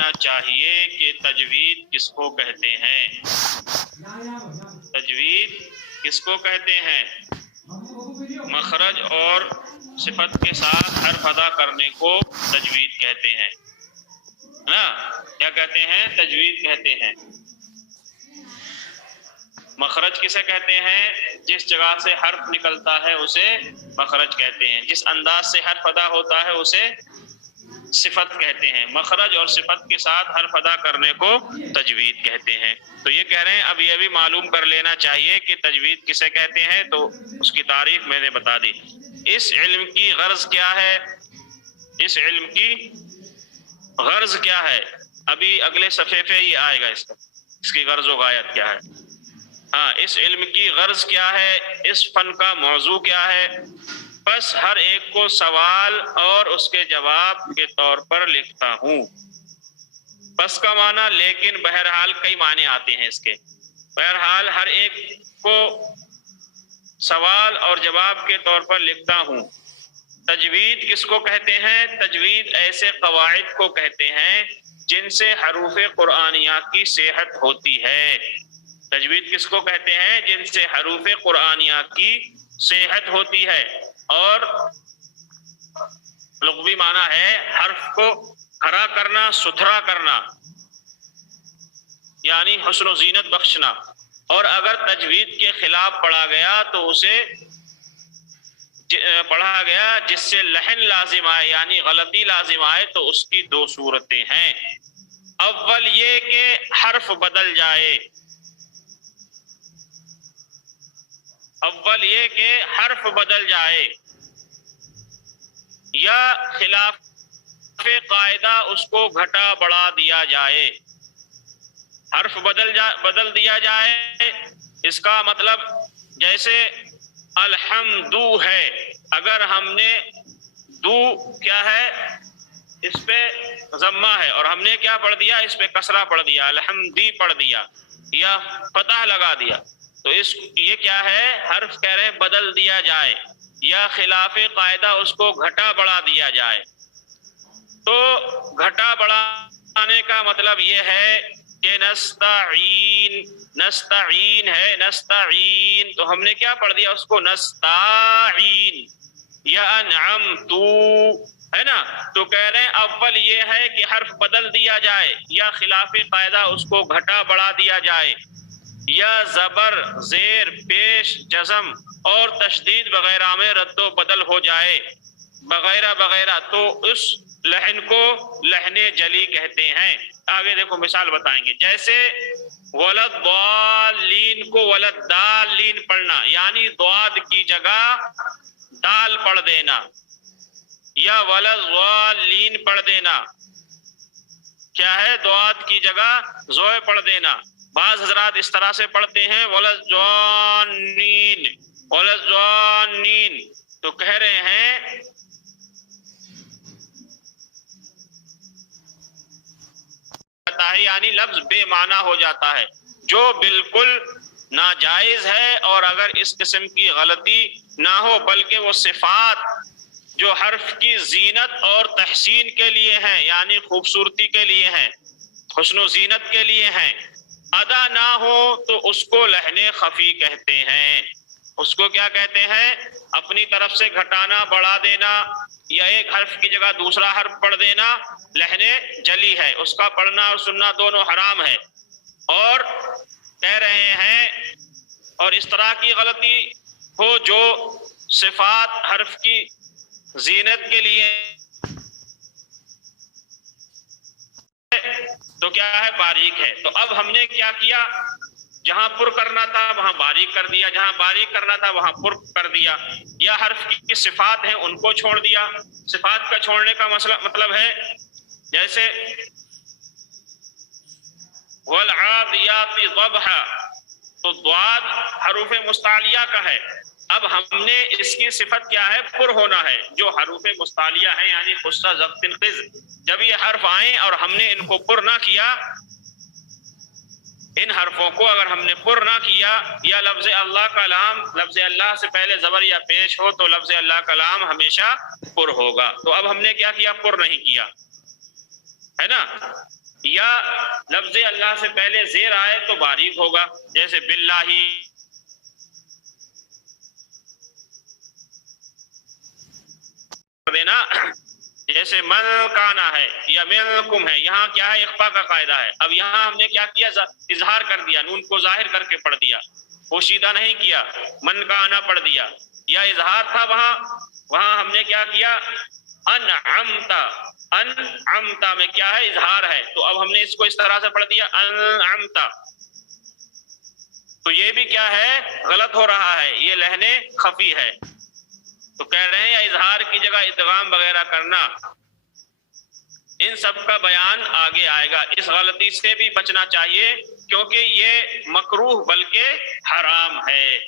لینا چاہیے کہ تجوید کس کو کہتے ہیں. تجوید کس کو کہتے ہیں؟ مخرج اور صفت کے ساتھ حرف ادا کرنے کو تجوید کہتے ہیں نا. کیا کہتے ہیں؟ تجوید کہتے ہیں. مخرج کسے کہتے ہیں؟ جس جگہ سے حرف نکلتا ہے اسے مخرج کہتے ہیں. جس انداز سے حرف ادا ہوتا ہے اسے صفت کہتے ہیں. مخرج اور صفت کے ساتھ حرف ادا کرنے کو تجوید کہتے ہیں. تو یہ کہہ رہے ہیں اب یہ بھی معلوم کر لینا چاہیے کہ تجوید کسے کہتے ہیں. تو اس کی تعریف میں نے بتا دی. اس علم کی غرض کیا ہے؟ اس علم کی غرض کیا ہے؟ ابھی اگلے صفحے پہ ہی آئے گا اس کی غرض و غایت کیا ہے. ہاں، اس علم کی غرض کیا ہے، اس فن کا موضوع کیا ہے. بس ہر ایک کو سوال اور اس کے جواب کے طور پر لکھتا ہوں. بس کا معنی لیکن بہرحال کئی معنی آتے ہیں اس کے. بہرحال ہر ایک کو سوال اور جواب کے طور پر لکھتا ہوں. تجوید کس کو کہتے ہیں؟ تجوید ایسے قواعد کو کہتے ہیں جن سے حروف قرآنیہ کی صحت ہوتی ہے. تجوید کس کو کہتے ہیں؟ جن سے حروف قرآنیہ کی صحت ہوتی ہے. اور لغوی معنی ہے حرف کو کھڑا کرنا، ستھرا کرنا، یعنی حسن و زینت بخشنا. اور اگر تجوید کے خلاف پڑھا گیا تو اسے پڑھا گیا جس سے لحن لازم آئے یعنی غلطی لازم آئے تو اس کی دو صورتیں ہیں. اول یہ کہ حرف بدل جائے. اول یہ کہ حرف بدل جائے یا خلاف قاعدہ اس کو گھٹا بڑھا دیا جائے. حرف بدل دیا جائے، اس کا مطلب جیسے الحمدو ہے، اگر ہم نے دو کیا ہے اس پہ ضمہ ہے اور ہم نے کیا پڑھ دیا، اس پہ کسرہ پڑھ دیا، الحمدی پڑھ دیا یا فتح لگا دیا، تو یہ کیا ہے؟ حرف کہہ رہے ہیں بدل دیا جائے یا خلاف قاعدہ اس کو گھٹا بڑھا دیا جائے. تو گھٹا بڑھانے کا مطلب یہ ہے کہ نستعین ہے، نستعین تو ہم نے کیا پڑھ دیا اس کو نستعین. یا انعمتو ہے نا. تو کہہ رہے ہیں اول یہ ہے کہ حرف بدل دیا جائے یا خلاف قاعدہ اس کو گھٹا بڑھا دیا جائے یا زبر، زیر، پیش، جزم اور تشدید وغیرہ میں رد و بدل ہو جائے وغیرہ وغیرہ، تو اس لحن کو لحن جلی کہتے ہیں. آگے دیکھو مثال بتائیں گے. جیسے ولدالین کو ولدالین پڑھنا یعنی ضاد کی جگہ دال پڑھ دینا یا ولدالین پڑھ دینا کیا ہے؟ ضاد کی جگہ زوئے پڑھ دینا. بعض حضرات اس طرح سے پڑھتے ہیں ولدالین ولدالین، تو کہہ رہے ہیں یعنی لفظ بے معنی ہو جاتا ہے، جو بالکل ناجائز ہے. اور اگر اس قسم کی غلطی نہ ہو بلکہ وہ صفات جو حرف کی زینت اور تحسین کے لیے ہیں یعنی خوبصورتی کے لیے ہیں، حسن و زینت کے لیے ہیں، ادا نہ ہو تو اس کو لحن خفی کہتے ہیں. اس کو کیا کہتے ہیں؟ اپنی طرف سے گھٹانا، بڑھا دینا یا ایک حرف کی جگہ دوسرا حرف پڑھ دینا لحن جلی ہے. اس کا پڑھنا اور سننا دونوں حرام ہے. اور کہہ رہے ہیں اور اس طرح کی غلطی ہو جو صفات حرف کی زینت کے لیے تو کیا ہے؟ باریک ہے. تو اب ہم نے کیا کیا؟ جہاں پر کرنا تھا وہاں باریک کر دیا، جہاں باریک کرنا تھا وہاں پر کر دیا. یا حرف کی صفات ہیں ان کو چھوڑ دیا. صفات کا چھوڑنے کا مطلب ہے جیسے والعادیات ضبحا، تو ضاد حروف مستعلیہ کا ہے. اب ہم نے اس کی صفت کیا ہے؟ پر ہونا ہے. جو حروف مستعلیہ ہیں یعنی خصہ ضبط قز، جب یہ حرف آئیں اور ہم نے ان کو پر نہ کیا، ان حرفوں کو اگر ہم نے پر نہ کیا یا لفظ اللہ کا لام لفظ اللہ سے پہلے زبر یا پیش ہو تو لفظ اللہ کا لام ہمیشہ پر ہوگا. تو اب ہم نے کیا کیا؟ پر نہیں کیا ہے نا. یا لفظ اللہ سے پہلے زیر آئے تو باریک ہوگا، جیسے باللہ دینا، جیسے من کانا ہے یا منکم ہے، یہاں کیا ہے اخفا کا قاعدہ ہے. اب یہاں ہم نے کیا کیا، اظہار کر دیا، نون کو ظاہر کر کے پڑھ دیا، پوشیدہ نہیں کیا، من کانا پڑھ دیا. یا اظہار تھا وہاں ہم نے کیا کیا، انعمتا، انعمتا میں کیا ہے اظہار ہے، تو اب ہم نے اس کو اس طرح سے پڑھ دیا انعمتا. تو یہ بھی کیا ہے غلط ہو رہا ہے، یہ لہن خفی ہے. تو کہہ رہے ہیں یا اظہار کی جگہ ادغام وغیرہ کرنا، ان سب کا بیان آگے آئے گا. اس غلطی سے بھی بچنا چاہیے کیونکہ یہ مکروہ بلکہ حرام ہے.